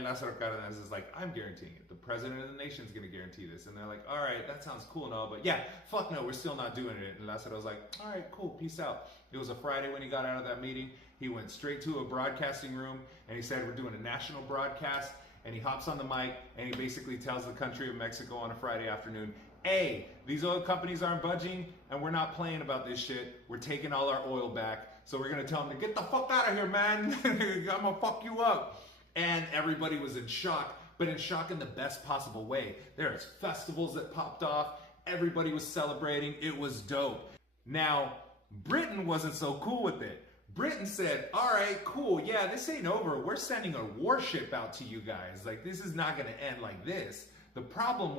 And Lázaro Cárdenas is like, I'm guaranteeing it. The president of the nation is going to guarantee this. And they're like, all right, that sounds cool and all, but yeah, fuck no, we're still not doing it. And Lázaro's like, all right, cool, peace out. It was a Friday when he got out of that meeting. He went straight to a broadcasting room and he said, we're doing a national broadcast. And he hops on the mic and he basically tells the country of Mexico on a Friday afternoon, hey, these oil companies aren't budging and we're not playing about this shit. We're taking all our oil back. So we're going to tell them to get the fuck out of here, man. I'm going to fuck you up. And everybody was in shock, but in shock in the best possible way. There's festivals that popped off. Everybody was celebrating. It was dope. Now, Britain wasn't so cool with it. Britain said, all right, cool, yeah, this ain't over. We're sending a warship out to you guys. Like, this is not going to end like this. The problem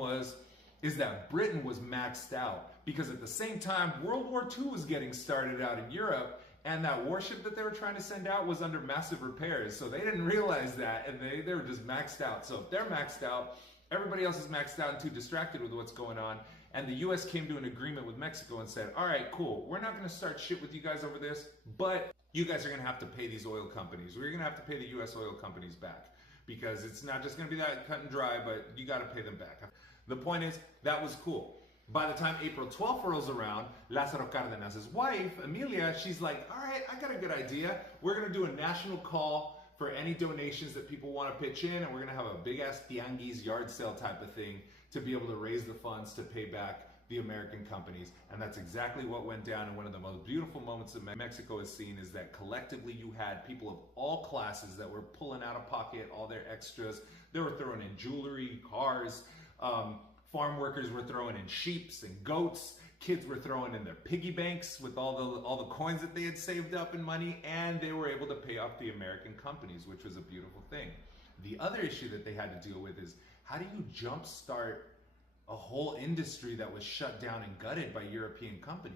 is that Britain was maxed out because at the same time, World War II was getting started out in Europe, and that warship that they were trying to send out was under massive repairs. So they didn't realize that, and they were just maxed out. So if they're maxed out, everybody else is maxed out and too distracted with what's going on. And the US came to an agreement with Mexico and said, all right, cool, we're not going to start shit with you guys over this, but you guys are going to have to pay these oil companies. We're going to have to pay the US oil companies back because it's not just going to be that cut and dry, but you got to pay them back. The point is, that was cool. By the time April 12th rolls around, Lázaro Cárdenas' wife, Emilia, she's like, all right, I got a good idea. We're going to do a national call for any donations that people want to pitch in, and we're going to have a big-ass tianguis yard sale type of thing to be able to raise the funds to pay back the American companies. And that's exactly what went down. And one of the most beautiful moments that Mexico has seen is that collectively you had people of all classes that were pulling out of pocket all their extras. They were throwing in jewelry, cars, farm workers were throwing in sheeps and goats. Kids were throwing in their piggy banks with all the coins that they had saved up in money, and they were able to pay off the American companies, which was a beautiful thing. The other issue that they had to deal with is, how do you jumpstart a whole industry that was shut down and gutted by European companies?